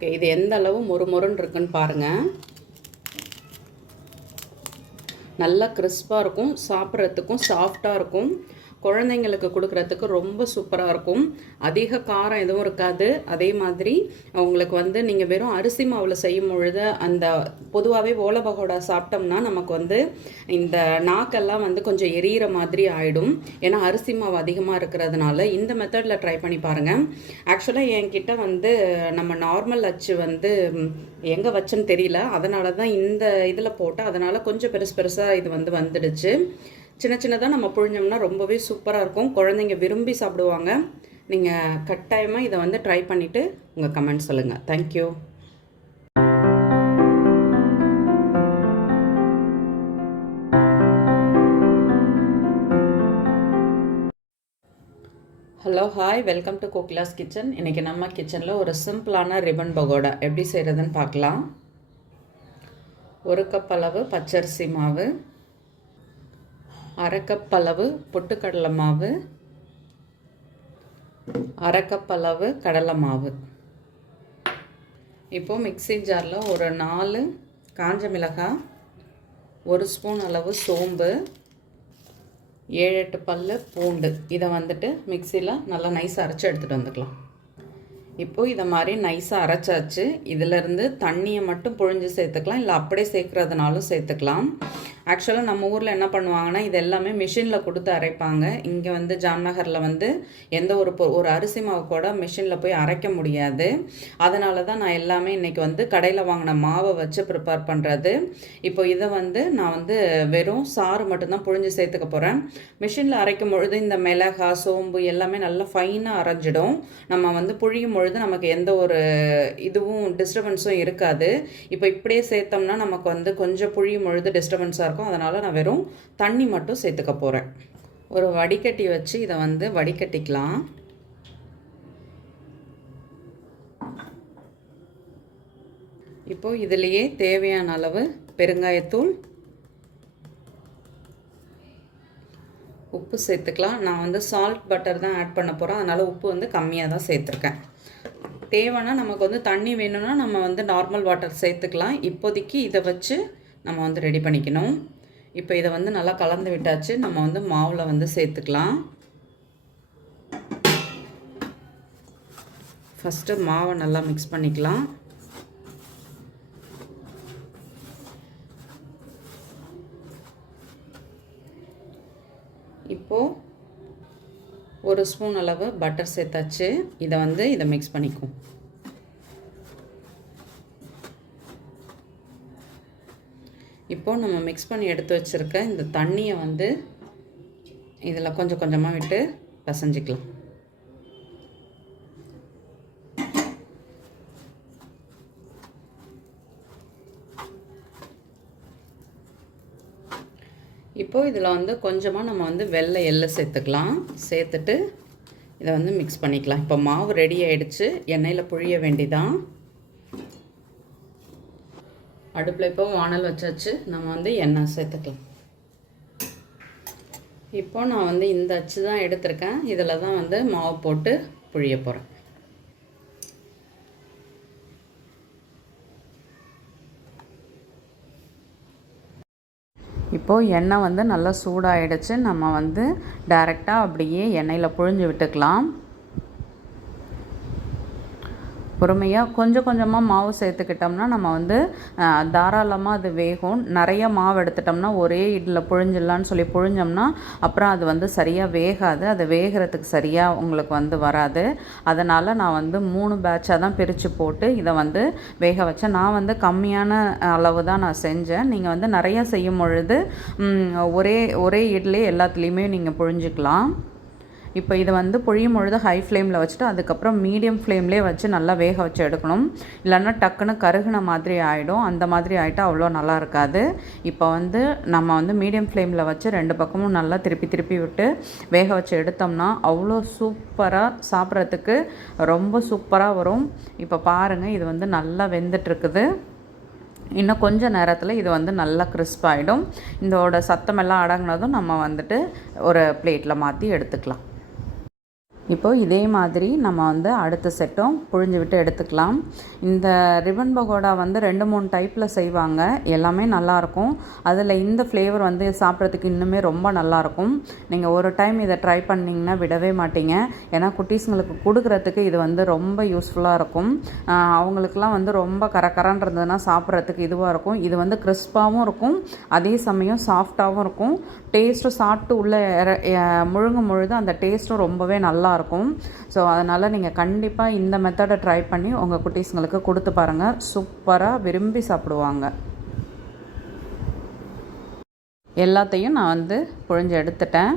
Okay, இது எந்த அளவு மொறுமொறுன்னு இருக்குன்னு பாருங்கள். நல்லா கிறிஸ்பாக இருக்கும், சாப்பிட்றதுக்கும் சாஃப்டாக இருக்கும், குழந்தைங்களுக்கு கொடுக்குறதுக்கு ரொம்ப சூப்பராக இருக்கும். அதிக காரம் எதுவும் இருக்காது. அதே மாதிரி உங்களுக்கு வந்து நீங்கள் வெறும் அரிசி மாவில் செய்யும் பொழுது அந்த பொதுவாகவே ஓலை பகோடா சாப்பிட்டோம்னா நமக்கு வந்து இந்த நாக்கெல்லாம் வந்து கொஞ்சம் எரியிற மாதிரி ஆகிடும். ஏன்னா அரிசி மாவு அதிகமாக இருக்கிறதுனால இந்த மெத்தடில் ட்ரை பண்ணி பாருங்கள். ஆக்சுவலாக என்கிட்ட வந்து நம்ம நார்மல் அச்சு வந்து எங்கே வச்சுன்னு தெரியல, அதனால தான் இந்த இதில் போட்டேன். அதனால் கொஞ்சம் பெருசு பெருசாக இது வந்து வந்துடுச்சு. சின்ன சின்னதாக நம்ம புழிஞ்சோம்னா ரொம்பவே சூப்பராக இருக்கும். குழந்தைங்க விரும்பி சாப்பிடுவாங்க. நீங்கள் கட்டாயமாக இதை வந்து ட்ரை பண்ணிவிட்டு உங்கள் கமெண்ட் சொல்லுங்கள். Thank you. Hello, hi, welcome to Kokila's kitchen. இன்றைக்கி நம்ம கிச்சனில் ஒரு சிம்பிளான ரிப்பன் பகோடா எப்படி செய்கிறதுன்னு பார்க்கலாம். 1 கப் அளவு பச்சரிசி மாவு, 1/2 கப் அளவு பொட்டுக்கடலை மாவு, 1/2 கப் அளவு கடலை மாவு. இப்போது மிக்ஸி ஜாரில் ஒரு 4 காஞ்ச மிளகாய், 1 ஸ்பூன் அளவு சோம்பு, 7-8 பல் பூண்டு, இதை வந்துட்டு மிக்சியில் நல்லா நைஸாக அரைச்சி எடுத்துகிட்டு வந்துக்கலாம். இப்போது இதை மாதிரி நைஸாக அரைச்சாச்சு. இதிலேருந்து தண்ணியை மட்டும் புழிஞ்சு சேர்த்துக்கலாம், இல்லை அப்படியே சேர்க்குறதுனாலும் சேர்த்துக்கலாம். ஆக்சுவலாக நம்ம ஊரில் என்ன பண்ணுவாங்கன்னா இது எல்லாமே மிஷினில் கொடுத்து அரைப்பாங்க. இங்கே வந்து ஜாம்நகரில் வந்து எந்த ஒரு அரிசி மாவு கூட மிஷினில் போய் அரைக்க முடியாது. அதனால தான் நான் எல்லாமே இன்றைக்கி வந்து கடையில் வாங்கின மாவை வச்சு ப்ரிப்பேர் பண்ணுறது. இப்போ இதை வந்து நான் வந்து வெறும் சாறு மட்டும்தான் புழிஞ்சு சேர்த்துக்க போகிறேன். மிஷினில் அரைக்கும் பொழுது இந்த மிளகாய் சோம்பு எல்லாமே நல்லா ஃபைனாக அரைஞ்சிடும். நம்ம வந்து புழியும் பொழுது நமக்கு எந்த ஒரு இதுவும் டிஸ்டர்பன்ஸும் இருக்காது. இப்போ இப்படியே சேர்த்தோம்னா நமக்கு வந்து கொஞ்சம் புழியும் பொழுது டிஸ்டர்பன்ஸாக இருக்கும். அதனால் நான் வெறும் தண்ணி மட்டும் சேர்த்துக்க போகிறேன். ஒரு வடிகட்டி வச்சு இதை வந்து வடிகட்டிக்கலாம். இப்போ இதிலேயே தேவையான அளவு பெருங்காயத்தூள், உப்பு சேர்த்துக்கலாம். நான் வந்து சால்ட் பட்டர் தான் ஆட் பண்ண போகிறேன், அதனால் உப்பு வந்து கம்மியாக தான் சேர்த்துருக்கேன். தேவைன்னா நமக்கு வந்து தண்ணி வேணும்னா நம்ம வந்து நார்மல் வாட்டர் சேர்த்துக்கலாம். இப்போதைக்கு இதை வச்சு நம்ம வந்து ரெடி பண்ணிக்கணும். இப்போ இதை வந்து நல்லா கலந்து விட்டாச்சு. நம்ம வந்து மாவில் வந்து சேர்த்துக்கலாம். ஃபஸ்ட்டு மாவை நல்லா மிக்ஸ் பண்ணிக்கலாம். இப்போது 1 ஸ்பூன் அளவு பட்டர் சேர்த்தாச்சு. இதை மிக்ஸ் பண்ணிக்கும். இப்போது நம்ம மிக்ஸ் பண்ணி எடுத்து வச்சுருக்க இந்த தண்ணியை வந்து இதில் கொஞ்சம் கொஞ்சமாக விட்டு பிசைஞ்சிக்கலாம். இப்போது இதில் வந்து கொஞ்சமாக நம்ம வந்து வெள்ளை எள்ளு சேர்த்துக்கலாம். சேர்த்துட்டு இதை வந்து மிக்ஸ் பண்ணிக்கலாம். இப்போ மாவு ரெடி ஆகிடுச்சு. எண்ணெயில் புழிய வேண்டிதான். அடுப்பில் இப்போ வானல் வச்சாச்சு. நம்ம வந்து எண்ணெய் சேர்த்துக்கலாம். இப்போ நான் வந்து இந்த அச்சு தான் எடுத்திருக்கேன். இதில் தான் வந்து மாவு போட்டு புழிய போகிறேன். இப்போது எண்ணெய் வந்து நல்லா சூடாகிடுச்சு. நம்ம வந்து டைரெக்டாக அப்படியே எண்ணெயில் புழிஞ்சு விட்டுக்கலாம். பொறுமையாக கொஞ்சம் கொஞ்சமாக மாவு சேர்த்துக்கிட்டோம்னா நம்ம வந்து தாராளமாக அது வேகும். நிறைய மாவு எடுத்துட்டோம்னா ஒரே இதில் புழிஞ்சிடலான்னு சொல்லி புழிஞ்சோம்னா அப்புறம் அது வந்து சரியாக வேகாது. அது வேகிறதுக்கு சரியாக உங்களுக்கு வந்து வராது. அதனால் நான் வந்து 3 பேட்சாக தான் பிரித்து போட்டு இதை வந்து வேக வச்சேன். நான் வந்து கம்மியான அளவு தான் நான் செஞ்சேன். நீங்கள் வந்து நிறையா செய்யும் பொழுது ஒரே இட்லி எல்லாத்துலேயுமே நீங்கள் புழிஞ்சிக்கலாம். இப்போ இதை வந்து புழியும் பொழுது ஹை ஃப்ளேமில் வச்சுட்டு அதுக்கப்புறம் மீடியம் ஃப்ளேம்லேயே வச்சு நல்லா வேக வச்சு எடுக்கணும். இல்லைன்னா டக்குன்னு கருகுன மாதிரி ஆகிடும். அந்த மாதிரி ஆகிட்டா அவ்வளோ நல்லா இருக்காது. இப்போ வந்து நம்ம வந்து மீடியம் ஃப்ளேமில் வச்சு 2 பக்கமும் நல்லா திருப்பி விட்டு வேக வச்சு எடுத்தோம்னா அவ்வளோ சூப்பராக சாப்பிட்றதுக்கு ரொம்ப சூப்பராக வரும். இப்போ பாருங்கள், இது வந்து நல்லா வெந்துட்டுருக்குது. இன்னும் கொஞ்சம் நேரத்தில் இது வந்து நல்லா கிறிஸ்ப் ஆகிடும். இதோட சத்தமெல்லாம் அடங்கினதும் நம்ம வந்துட்டு ஒரு பிளேட்டில் மாற்றி எடுத்துக்கலாம். இப்போது இதே மாதிரி நம்ம வந்து அடுத்த செட்டும் புழிஞ்சு விட்டு எடுத்துக்கலாம். இந்த ரிப்பன் பகோடா வந்து 2-3 டைப்பில் செய்வாங்க. எல்லாமே நல்லாயிருக்கும். அதில் இந்த ஃப்ளேவர் வந்து சாப்பிட்றதுக்கு இன்னுமே ரொம்ப நல்லாயிருக்கும். நீங்கள் ஒரு டைம் இதை ட்ரை பண்ணிங்கன்னா விடவே மாட்டீங்க. ஏன்னா குட்டீஸுங்களுக்கு கொடுக்குறதுக்கு இது வந்து ரொம்ப யூஸ்ஃபுல்லாக இருக்கும். அவங்களுக்குலாம் வந்து ரொம்ப கரகரன்னு இருந்ததுன்னா சாப்பிட்றதுக்கு இதுவாக இருக்கும். இது வந்து கிறிஸ்பாகவும் இருக்கும், அதே சமயம் சாஃப்டாகவும் இருக்கும். டேஸ்ட்டும் சாப்பிட்டு உள்ளே முழுங்கும் பொழுது அந்த டேஸ்ட்டும் ரொம்பவே நல்லாயிருக்கும். ஸோ அதனால் நீங்கள் கண்டிப்பாக இந்த மெத்தடை ட்ரை பண்ணி உங்கள் குட்டீஸுங்களுக்கு கொடுத்து பாருங்கள். சூப்பராக விரும்பி சாப்பிடுவாங்க. எல்லாத்தையும் நான் வந்து புழிஞ்சு எடுத்துட்டேன்.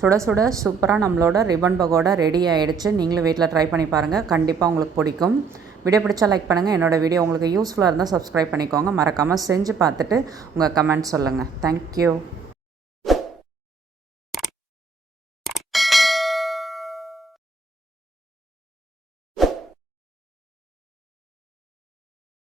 சுட சுட சூப்பராக நம்மளோட ரிப்பன் பகோடா ரெடி ஆகிடுச்சு. நீங்களும் வீட்டில் ட்ரை பண்ணி பாருங்கள், கண்டிப்பாக உங்களுக்கு பிடிக்கும். வீடியோ பிடிச்சா லைக் பண்ணுங்கள். என்னோடய வீடியோ உங்களுக்கு யூஸ்ஃபுல்லாக இருந்தால் சப்ஸ்கிரைப் பண்ணிக்கோங்க. மறக்காமல் செஞ்சு பார்த்துட்டு உங்கள் கமெண்ட் சொல்லுங்கள். தேங்க்யூ.